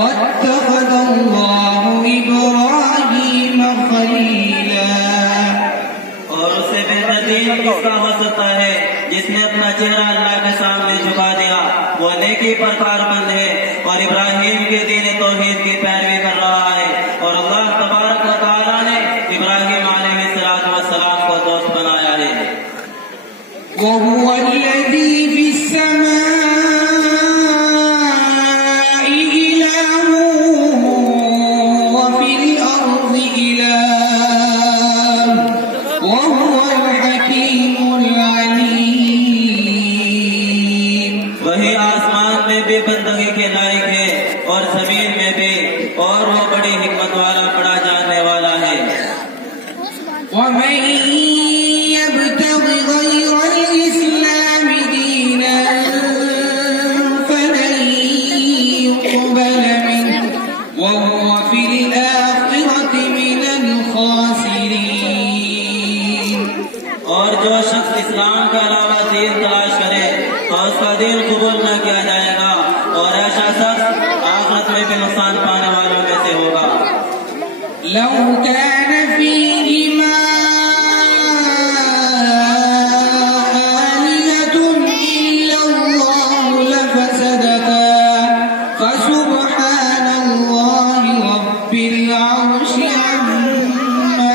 واتخذ اللہ ابراہیم خلیلا. اور اس سے بہترین کس کا ہو سکتا ہے جس نے اپنا چہرہ اللہ کے سامنے جھکا دیا. وہ نیکی پر کاربند ہے اور ابراہیم کے دین توحید کی پیروی کر رہا ہے. اور اللہ تبارک و تعالیٰ نے ابراہیم علیہ السلام کو دوست بنایا ہے. وهو الذي في السماء إله وفي الأرض إله وهو الحكيم العليم. وہی آسمان میں بھی بندگی کے لائق ہے اور زمین میں بھی، اور وہ بڑی حکمت والا بڑا جاننے والا ہے. ومن يبتغ غير الإسلام دينا فلن يقبل منه وهو في الآخرة من الخاسرين. اور جو شخص اسلام کے علاوہ دین تلاش کرے تو اس کا دین قبول نہ کیا جائے گا، اور ایسا شخص آخرت میں بھی نقصان پانے والوں میں سے ہوگا. لو كان فيهما آلهة إلا الله لفسدتا فسبحان الله رب العرش عما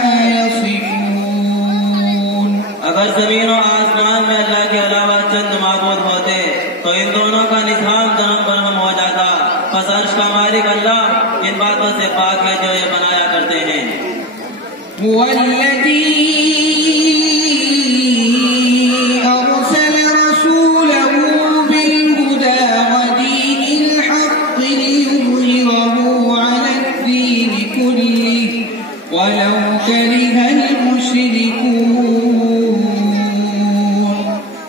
يصفون. اگر زمین و آسمان میں اللہ کے علاوہ چند معبود ہوتے تو ان دونوں کا نظام درم برہم ہو جاتا. پس عرش کا مالک اللہ ان باتوں سے پاک ہے جو یہ بنایا کرتے ہیں. هو الذي أرسل رسوله بالهدى ودين الحق ليظهره على الدين كله ولو كره المشركون.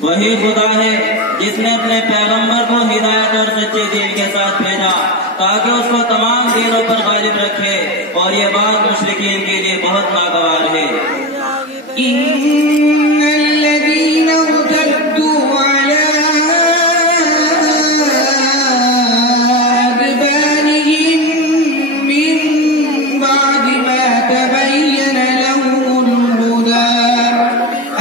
وہی خدا ہے جس نے اپنے پیغمبر کو ہدایت اور سچے دین کے ساتھ بھیجا تاکہ اس کو تمام دینوں پر غالب رکھے، اور یہ بات مشرکین کے لیے بہت ناگوار ہے. إن الذين ارتدوا على أدبارهم من بعد ما تبين لهم الهدى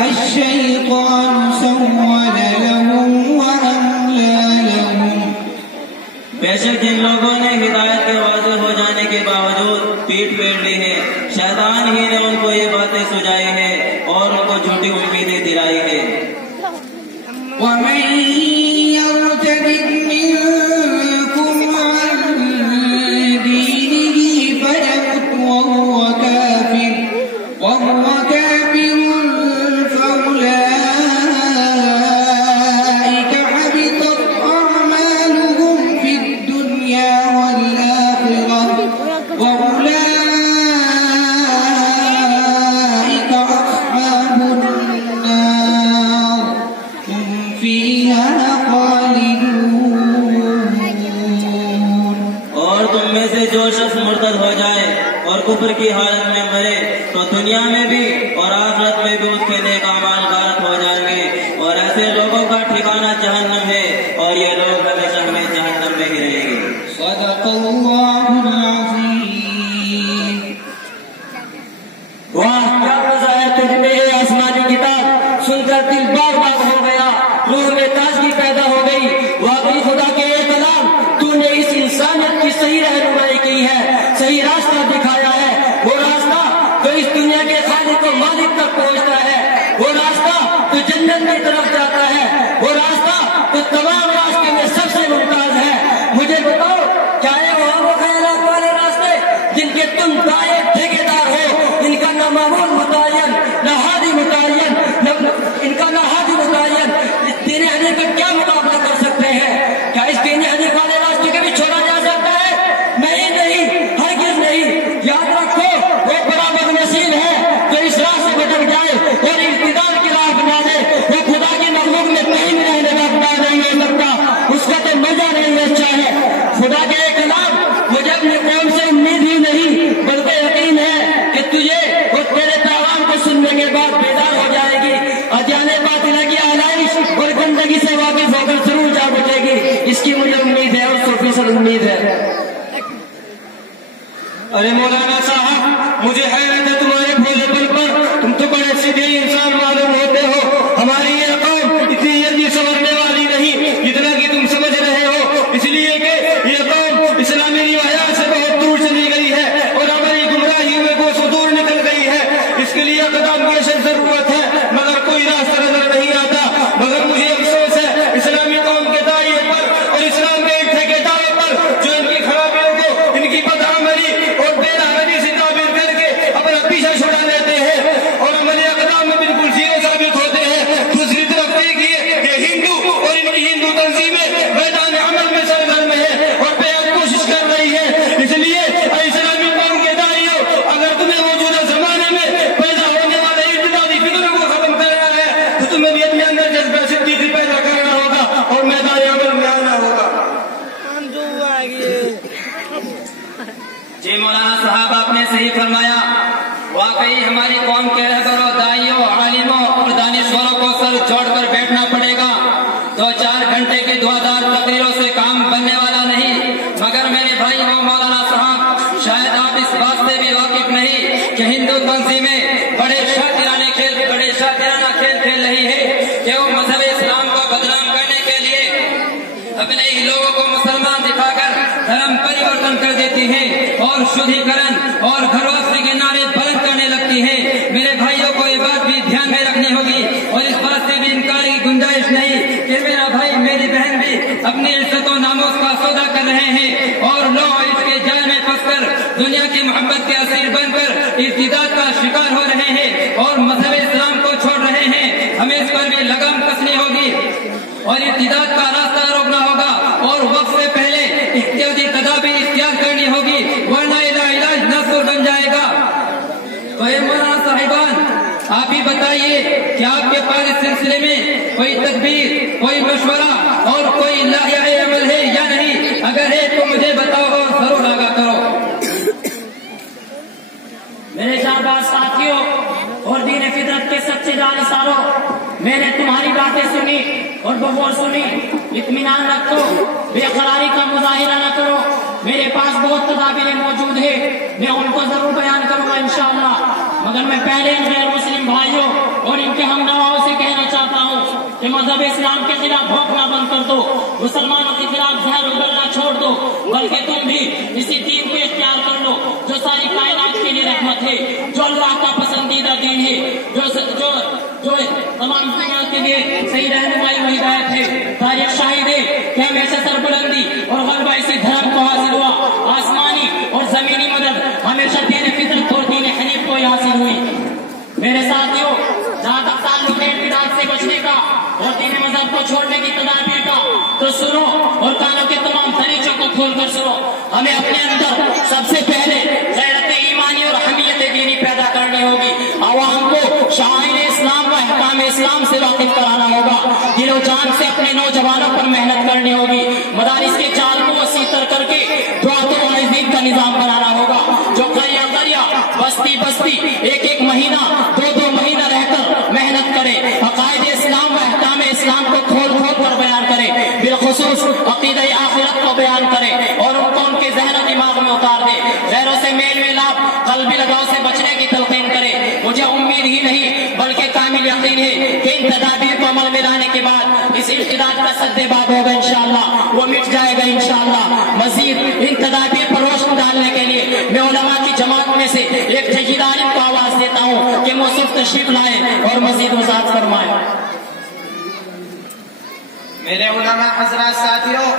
الشيطان سول لهم وأملى لهم. بے شک جن لوگوں نے ہدایت کے واضح ہو جانے کے باوجود پیٹ پھیر لی ہے، شیطان ہی نے ان کو یہ باتیں سجائی ہے اور ان کو جھوٹی امیدیں دلائی ہے. ومن يرتد منكم عن دينه فيمت وهو كافر فأولئك حبطت أعمالهم في الدنيا والآخرة وأولئك أصحاب النار هم فيها خالدون. اور تم میں سے جو شخص مرتد ہو جائے اور کفر کی حالت میں مرے تو دنیا میں بھی اور آخرت میں بھی اس کے نیک اعمال غارت ہو جائیں گے، اور ایسے لوگوں کا ٹھکانہ جہنم ہے، اور یہ لوگ ہمیشہ ہمیں جہنم میں ہی رہیں گے. صدق اللہ العظیم. واہ کیا مزہ ہے تجھ میں یہ آسمانی کتاب، سن کر دل باغ باغ ہو گیا، روح میں تازگی پیدا ہو گئی. واقعی خدا کے یہ کلام تو نے اس انسانیت کی صحیح رہنمائی کی ہے، صحیح راستہ دکھایا ہے، وہ راستہ جو اس دنیا کے خالق و مالک تک پہنچتا ہے، وہ راستہ جو جنت کی طرف جاتا ہے، وہ راستہ جو تمام راستے میں سب سے ممتاز ہے. مجھے بتاؤ چاہے وہ خیالات والے راستے جن کے تم دائیں ٹھیکیدار ہو، ان کا نہ معمول متعین نہ ہادی متعین، ان کا نہ ہادی متعین، اس دین حنیف کا کیا مقابلہ کر سکتے ہیں؟ کیا اس دین حنیف والے راستے کو بھی چھوڑا جا سکتا ہے؟ نہیں نہیں، ہرگز نہیں. یاد رکھو وہ بڑا بدنصیب ہے جو اس راہ سے بھٹک جائے اور ابتدار کی راہ بنا دے. وہ خدا کی مخلوق میں ارے مولانا صاحب مجھے حیرت ہے تمہارے بھولے پن پر، تم تو بڑے سیدھے انسان معلوم ہوتے ہو. ہماری یہ قوم اتنی جلدی سنورنے والی نہیں جتنا کہ تم سمجھ رہے ہو، اس لیے کہ یہ قوم اسلامی روایات سے بہت دور چلی گئی ہے اور ہماری گمراہی میں کو سے دور نکل گئی ہے. اس کے لیے اقدام کی اشد ضرورت ہے مگر کوئی راستہ نظر نہیں آتا. مگر مجھے افسوس ہے اسلامی قوم کے دائیوں پر اور اسلام کے ٹھیکیداروں پر جو ان کی خرابیوں کو ان کی بدعملی اور بے رحمتی سے تعبیر کر کے اپنا پیچھا چھڑا لیتے ہیں اور عملی اقدام میں بالکل زیرو ثابت ہوتے ہیں. دوسری طرف دیکھیے یہ ہندو اور ان کی ہندو تنظیمیں میدان عمل میں سرگرم ہے اور بےحد کوشش کر رہی ہے. اس لیے اسلامی قوم کے دائیوں اگر تمہیں موجودہ زمانے میں پیدا ہونے والے ارتدادی فکروں کو ختم کرنا ہے تو تمہیں بھی اپنے اندر جذبہ صدیقی پیدا کرنا ہوگا اور میدان عمل میں آنا ہوگا. جی مولانا صاحب آپ نے صحیح فرمایا. واقعی ہماری قوم کے رہبروں، دائیوں، عالموں اور دانشوروں کو سر جوڑ کر بیٹھنا پڑے گا. 2-4 گھنٹے کی دعادار تقریروں سے کام بننے والا نہیں. مگر میرے بھائی ہو مولانا صاحب، شاید آپ اس بات سے بھی واقف نہیں کہ ہندو تنظیمیں بڑے شاطرانہ کھیل کھیل رہی ہے کہ وہ مذہب اسلام کو بدنام کرنے کے لیے اپنے ہی لوگوں کو مسلمان دکھا کر دھرم پریورتن کر دیتی ہیں اور شدھیکرن اور گھر واپسی کے نعرے بلند کرنے لگتی ہیں. میرے بھائیوں کو یہ بات بھی دھیان میں رکھنی ہوگی اور اس بات سے بھی انکار کی گنجائش نہیں کہ میرا بھائی میری بہن بھی اپنی عزت و ناموس کا سودا کر رہے ہیں اور لوگ اس کے جال میں پھنس کر دنیا کی محبت کے اسیر بن کر ارتداد کا شکار ہو رہے ہیں اور مذہب اسلام کو چھوڑ رہے ہیں. ہمیں اس پر بھی لگام کسنی ہوگی اور ارتداد کا راستہ روکنا ہوگا اور وقت سے پہلے احتیاطی تدابیر اختیار کرنی ہوگی ورنہ علاج ناسور بن جائے گا. تو اے مولانا صاحبان آپ ہی بتائیے کہ آپ کے پاس اس سلسلے میں کوئی تدبیر، کوئی مشورہ اور کوئی لائحہ عمل ہے یا نہیں؟ اگر ہے تو مجھے بتاؤ اور ضرور آگاہ کرو. میرے شہباز ساتھیوں اور دین فطرت کے سچے جانساروں، میں نے تمہاری باتیں سنی اور بغور سنی. اطمینان رکھو، بے قراری کا مظاہرہ نہ کرو. میرے پاس بہت تدابیر موجود ہے، میں ان کو ضرور بیان کروں گا انشاءاللہ. مگر میں پہلے ان غیر مسلم بھائیوں اور ان کے ہم نواؤں سے کہنا چاہتا ہوں کہ مذہب اسلام کے خلاف بھونکنا بند کر دو، مسلمانوں کے خلاف زہر اگلنا چھوڑ دو، بلکہ تم بھی اسی دین کو اختیار کر لو جو ساری کائنات کے لیے رحمت ہے، جو اللہ کا پسندیدہ دین ہے، جو تمام دنیا کے لیے صحیح رہنمائی و ہدایت ہے. تاریخ شاہد ہے کہ ہمیشہ سربلندی اور غلبہ اسی دھرم کو حاصل ہوا. آسمانی اور زمینی مدد ہمیشہ دین فطرت اور دین حنیف کو حاصل ہوئی. میرے ساتھیوں، جہاں تک تعلق ہے ارتداد سے بچنے کا اور دین مذہب کو چھوڑنے کی تدابیر کا، تو سنو اور کانوں کے تمام دریچوں کو کھول کر سنو. ہمیں اپنے اندر سب سے پہلے غیرت ایمانی اور حمیت دینی پیدا کرنی ہوگی. عوام کو شعائر اسلام و احکام اسلام سے واقف کرانا ہوگا. دل و جان سے اپنے نوجوانوں پر محنت کرنی ہوگی. مدارس کے جال کو وسیع کر کے دعات و واعظین کا نظام بنانا ہوگا جو قریہ قریہ، بستی بستی، ایک مہینہ، 2 مہینہ رہ کر محنت کرے، عقائد اسلام و احکام اسلام کو کھول کر بیان کرے، بالخصوص عقیدہ آخرت کو بیان کرے اور ان کو ان کے ذہن و دماغ میں اتار دے. غیروں سے میل میلاپ، قلبی لگاؤ سے بچنے کی تلقین کرے. مجھے امید ہی نہیں بلکہ کامل یقین ہے کہ ان تدابیر کو عمل میں لانے کے بعد اس ارتداد کا سد باب ہوگا انشاءاللہ، وہ مٹ جائے گا انشاءاللہ. مزید ان تدابیر پر روشنی ڈالنے کے لیے میں علماء کی جماعت میں سے ایک جہید عالم کو آواز دیتا ہوں کہ موصوف تشریف لائے اور مزید وضاحت فرمائے. میرے علماء حضرات، ساتھیوں،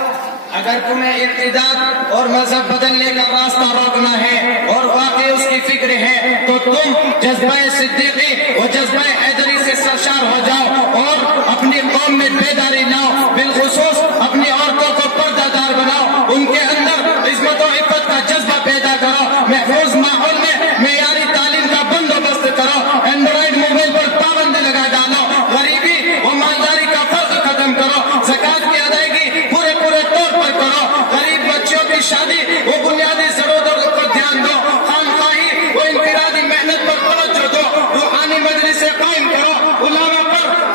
اگر تمہیں ارتداد اور مذہب بدلنے کا راستہ روکنا ہے اور واقعی اس کی فکر ہے تو تم جذبہ صدیقی اور جذبہ حیدری سے سرشار ہو جاؤ اور اپنی قوم میں بیداری لاؤ. بالخصوص اپنی عورتوں کو پردہ دار بناؤ، ان کے اندر عزت و عفت کا جذبہ پیدا کرو. محفوظ ماحول میں معیاری تعلیم کا بندوبست کرو. اینڈرائڈ موبائل پر پابندی لگا ڈالو. غریبی و مالداری کا فرق ختم کرو. زکات کی ادائیگی پورے طور پر کرو. غریب بچوں کی شادی وہ بنیادی ضرورتوں پر دھیان دو. خانقاہی وہ انفرادی محنت پر توجہ دو. روحانی مجلسیں قائم کرو. علماء پر